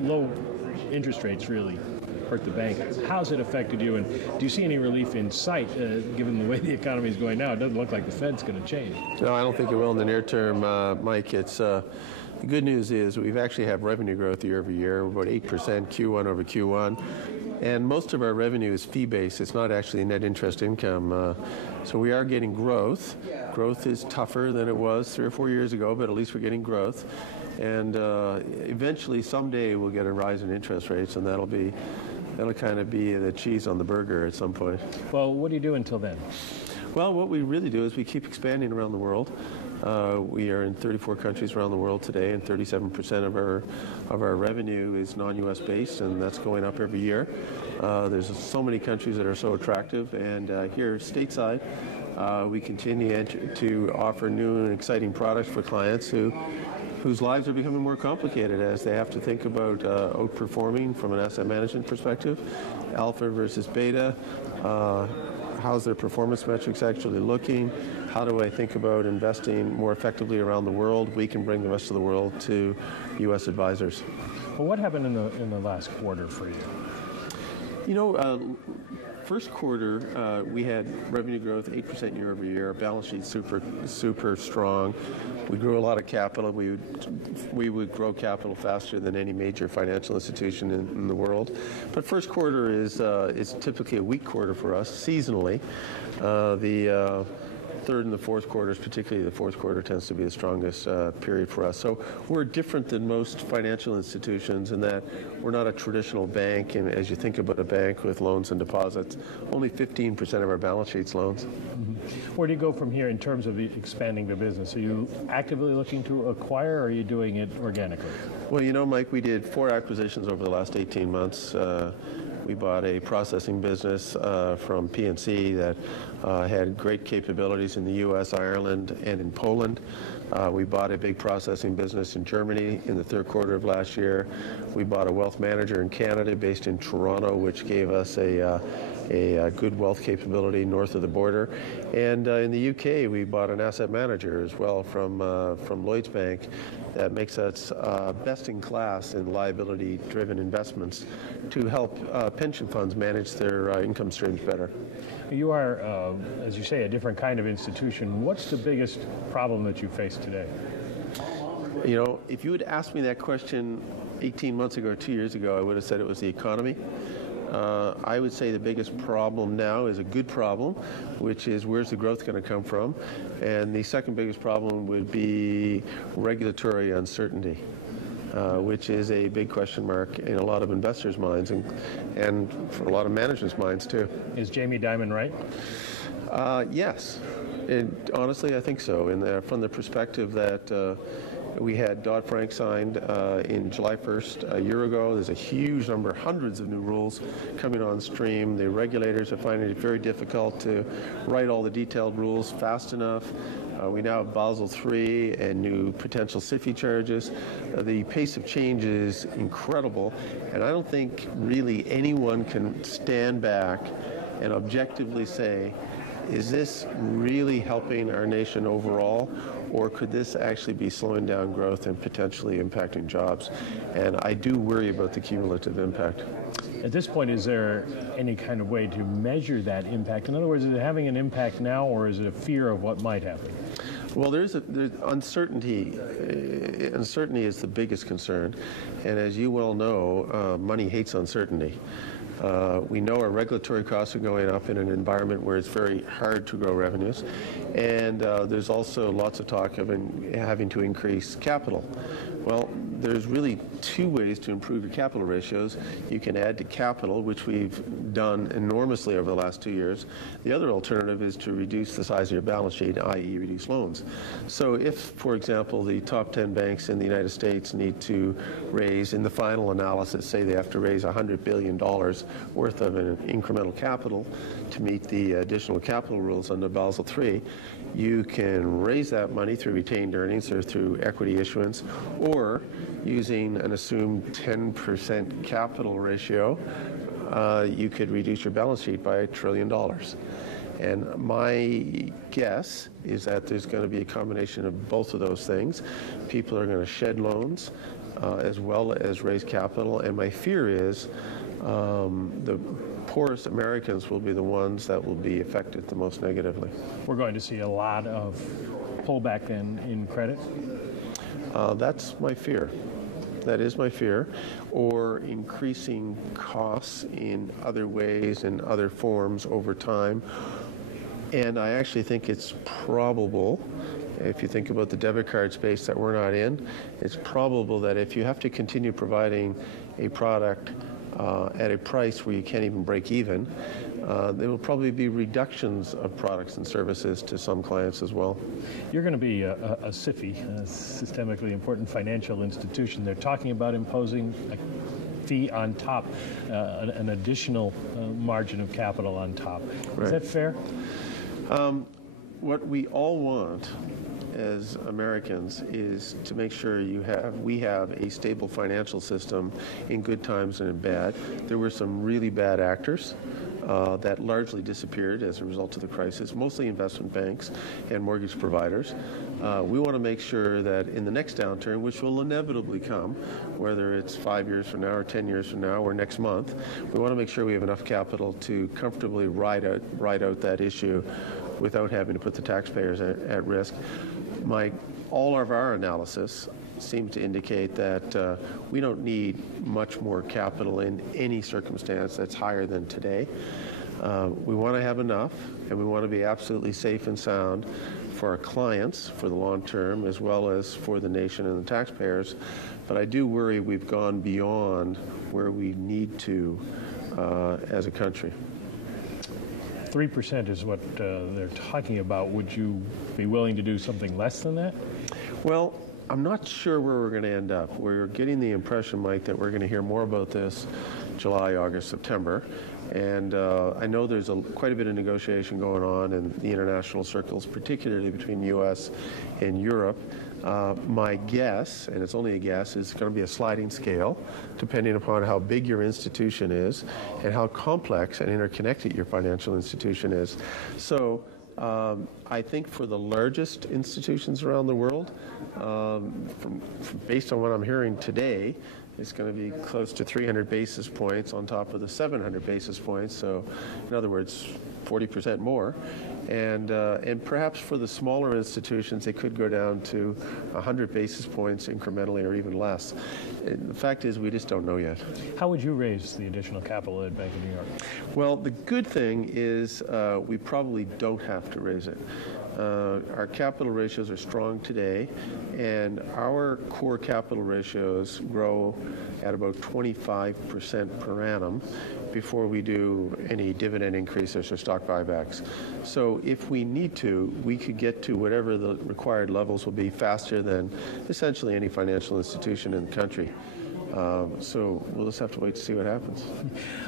low interest rates really hurt the bank. How's it affected you, and do you see any relief in sight, given the way the economy is going now? It doesn't look like the Fed's going to change. No, I don't think it will in the near term, Mike. It's the good news is we've actually had revenue growth year over year, about 8% Q1 over Q1. And most of our revenue is fee-based. It's not actually net interest income. So we are getting growth. Growth is tougher than it was 3 or 4 years ago, but at least we're getting growth. And eventually, someday, we'll get a rise in interest rates, and that'll kind of be the cheese on the burger at some point. Well, what do you do until then? Well, what we really do is we keep expanding around the world. We are in 34 countries around the world today, and 37% of our revenue is non-U.S. based, and that's going up every year. There's so many countries that are so attractive, and here stateside, we continue to offer new and exciting products for clients whose lives are becoming more complicated as they have to think about outperforming from an asset management perspective, alpha versus beta. How's their performance metrics actually looking? How do I think about investing more effectively around the world? We can bring the rest of the world to U.S. advisors. Well, what happened in the last quarter for you? You know, first quarter we had revenue growth 8% year over year. Our balance sheet super strong. We grew a lot of capital. We would grow capital faster than any major financial institution in the world. But first quarter is typically a weak quarter for us seasonally. The third and the fourth quarters, particularly the fourth quarter, tends to be the strongest period for us. So we're different than most financial institutions in that we're not a traditional bank. And as you think about a bank with loans and deposits, only 15% of our balance sheet's loans. Mm-hmm. Where do you go from here in terms of expanding the business? Are you actively looking to acquire, or are you doing it organically? Well, you know, Mike, we did 4 acquisitions over the last 18 months. We bought a processing business from PNC that had great capabilities in the U.S., Ireland, and in Poland. We bought a big processing business in Germany in the third quarter of last year. We bought a wealth manager in Canada based in Toronto, which gave us a good wealth capability north of the border. And in the UK, we bought an asset manager as well from Lloyds Bank that makes us best in class in liability-driven investments to help pension funds manage their income streams better. You are, as you say, a different kind of institution. What's the biggest problem that you face today? You know, if you had asked me that question 18 months ago or 2 years ago, I would have said it was the economy. I would say the biggest problem now is a good problem, which is where's the growth going to come from? And the second biggest problem would be regulatory uncertainty, which is a big question mark in a lot of investors' minds and for a lot of managers' minds too. Is Jamie Dimon right? Yes. Honestly, I think so. From the perspective that we had Dodd-Frank signed in July 1st a year ago. There's a huge number, hundreds of new rules coming on stream. The regulators are finding it very difficult to write all the detailed rules fast enough. We now have Basel III and new potential SIFI charges. The pace of change is incredible, and I don't think really anyone can stand back and objectively say, is this really helping our nation overall, or could this actually be slowing down growth and potentially impacting jobs? And I do worry about the cumulative impact. At this point, is there any kind of way to measure that impact? In other words, is it having an impact now, or is it a fear of what might happen? Well, there's uncertainty. Uncertainty is the biggest concern. And as you well know, money hates uncertainty. We know our regulatory costs are going up in an environment where it's very hard to grow revenues. And there's also lots of talk of having to increase capital. Well, there's really 2 ways to improve your capital ratios. You can add to capital, which we've done enormously over the last 2 years. The other alternative is to reduce the size of your balance sheet, i.e. reduce loans. So if, for example, the top 10 banks in the United States need to raise, in the final analysis, say they have to raise $100 billion worth of an incremental capital to meet the additional capital rules under Basel III, you can raise that money through retained earnings or through equity issuance, or using an assumed 10% capital ratio, you could reduce your balance sheet by $1 trillion. And my guess is that there's going to be a combination of both of those things. People are going to shed loans. as well as raise capital. And my fear is the poorest Americans will be the ones that will be affected the most negatively. We're going to see a lot of pullback in credit. That's my fear. That is my fear. Or increasing costs in other ways, in other forms over time. And I actually think it's probable, if you think about the debit card space that we're not in, it's probable that if you have to continue providing a product at a price where you can't even break even, there will probably be reductions of products and services to some clients as well. You're going to be a SIFI, a systemically important financial institution. They're talking about imposing a fee on top, an additional margin of capital on top. Right. Is that fair? What we all want as Americans is to make sure we have a stable financial system in good times and in bad. There were some really bad actors that largely disappeared as a result of the crisis, mostly investment banks and mortgage providers. We want to make sure that in the next downturn, which will inevitably come, whether it's 5 years from now or 10 years from now or next month, we want to make sure we have enough capital to comfortably ride out that issue without having to put the taxpayers at risk. All of our analysis seems to indicate that we don't need much more capital in any circumstance that's higher than today. We want to have enough, and we want to be absolutely safe and sound for our clients for the long term, as well as for the nation and the taxpayers. But I do worry we've gone beyond where we need to as a country. 3% is what they're talking about. Would you be willing to do something less than that? Well, I'm not sure where we're going to end up. We're getting the impression, Mike, that we're going to hear more about this July, August, September. And I know there's quite a bit of negotiation going on in the international circles, particularly between the U.S. and Europe. My guess, and it's only a guess, is going to be a sliding scale, depending upon how big your institution is and how complex and interconnected your financial institution is. So I think for the largest institutions around the world, based on what I'm hearing today, it's going to be close to 300 basis points on top of the 700 basis points. So, in other words, 40% more. And perhaps for the smaller institutions, it could go down to 100 basis points incrementally or even less. And the fact is, we just don't know yet. How would you raise the additional capital at Bank of New York? Well, the good thing is we probably don't have to raise it. Our capital ratios are strong today, and our core capital ratios grow at about 25% per annum before we do any dividend increases or stock buybacks. So if we need to, we could get to whatever the required levels will be faster than essentially any financial institution in the country. So we'll just have to wait to see what happens.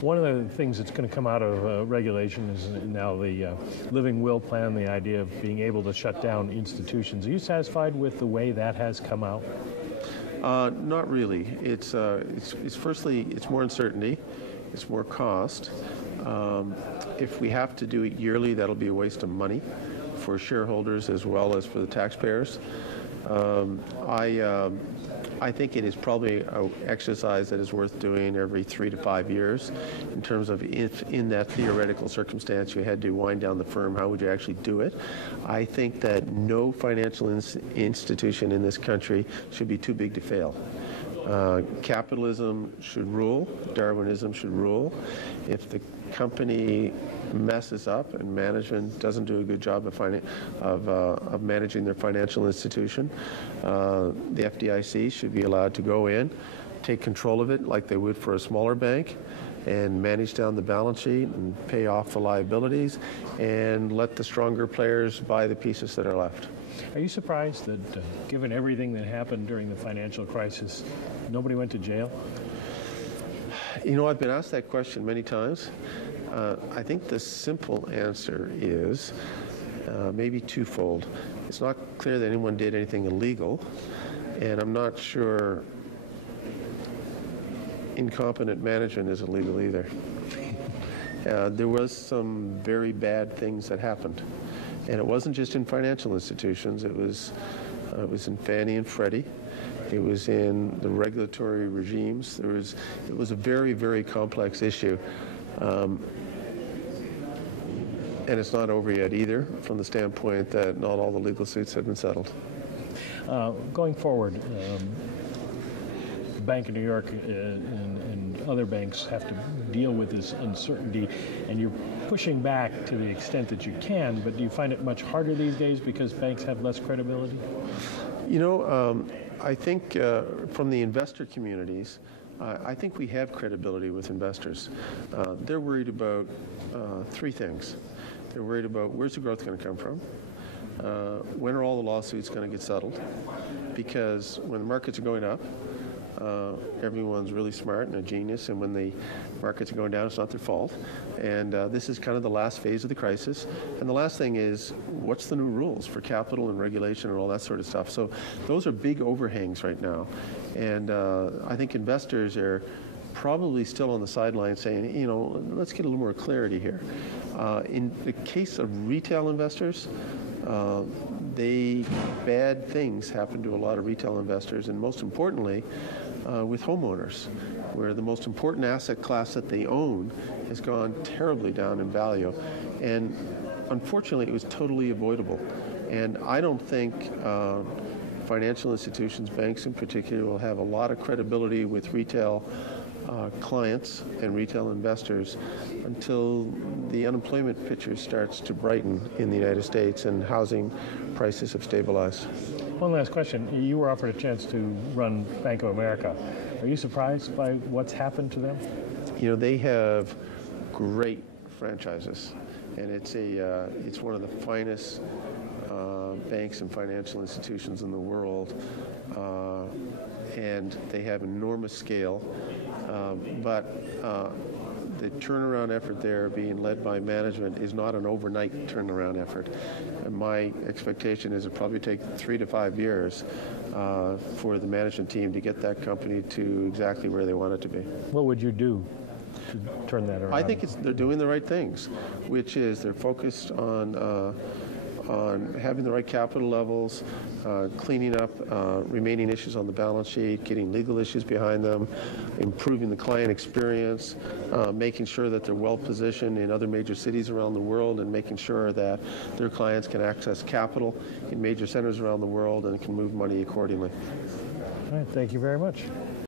One of the things that's going to come out of regulation is now the living will plan, the idea of being able to shut down institutions. Are you satisfied with the way that has come out? Not really. It's firstly, it's more uncertainty. It's more cost. If we have to do it yearly, that'll be a waste of money for shareholders as well as for the taxpayers. I think it is probably an exercise that is worth doing every 3 to 5 years in terms of if in that theoretical circumstance you had to wind down the firm, how would you actually do it? I think that no financial institution in this country should be too big to fail. Capitalism should rule. Darwinism should rule. If the company messes up and management doesn't do a good job of managing their financial institution, the FDIC should be allowed to go in, take control of it like they would for a smaller bank, and manage down the balance sheet and pay off the liabilities and let the stronger players buy the pieces that are left. Are you surprised that, given everything that happened during the financial crisis, nobody went to jail? You know, I've been asked that question many times. I think the simple answer is maybe twofold. It's not clear that anyone did anything illegal, and I'm not sure incompetent management is illegal either. There was some very bad things that happened. And it wasn't just in financial institutions. It was in Fannie and Freddie. It was in the regulatory regimes. It was a very, very complex issue. And it's not over yet either, from the standpoint that not all the legal suits have been settled. Going forward, the Bank of New York and other banks have to deal with this uncertainty, and you're pushing back to the extent that you can, but do you find it much harder these days because banks have less credibility? You know, I think from the investor communities, I think we have credibility with investors. They're worried about three things. They're worried about where's the growth going to come from, when are all the lawsuits going to get settled, because when the markets are going up, everyone's really smart and a genius, and when the markets are going down, it's not their fault. And this is kind of the last phase of the crisis. And the last thing is, what's the new rules for capital and regulation and all that sort of stuff? So those are big overhangs right now. And I think investors are probably still on the sidelines saying, you know, let's get a little more clarity here. In the case of retail investors, bad things happen to a lot of retail investors, and most importantly, with homeowners, where the most important asset class that they own has gone terribly down in value. And unfortunately, it was totally avoidable. And I don't think financial institutions, banks in particular, will have a lot of credibility with retail clients and retail investors until the unemployment picture starts to brighten in the United States and housing prices have stabilized. One last question. You were offered a chance to run Bank of America. Are you surprised by what's happened to them? You know, they have great franchises, and it's one of the finest banks and financial institutions in the world, and they have enormous scale. But the turnaround effort there, being led by management, is not an overnight turnaround effort. And my expectation is it'll probably take 3 to 5 years for the management team to get that company to exactly where they want it to be. What would you do to turn that around? I think they're doing the right things, which is they're focused on having the right capital levels, cleaning up remaining issues on the balance sheet, getting legal issues behind them, improving the client experience, making sure that they're well positioned in other major cities around the world, and making sure that their clients can access capital in major centers around the world and can move money accordingly. All right, thank you very much.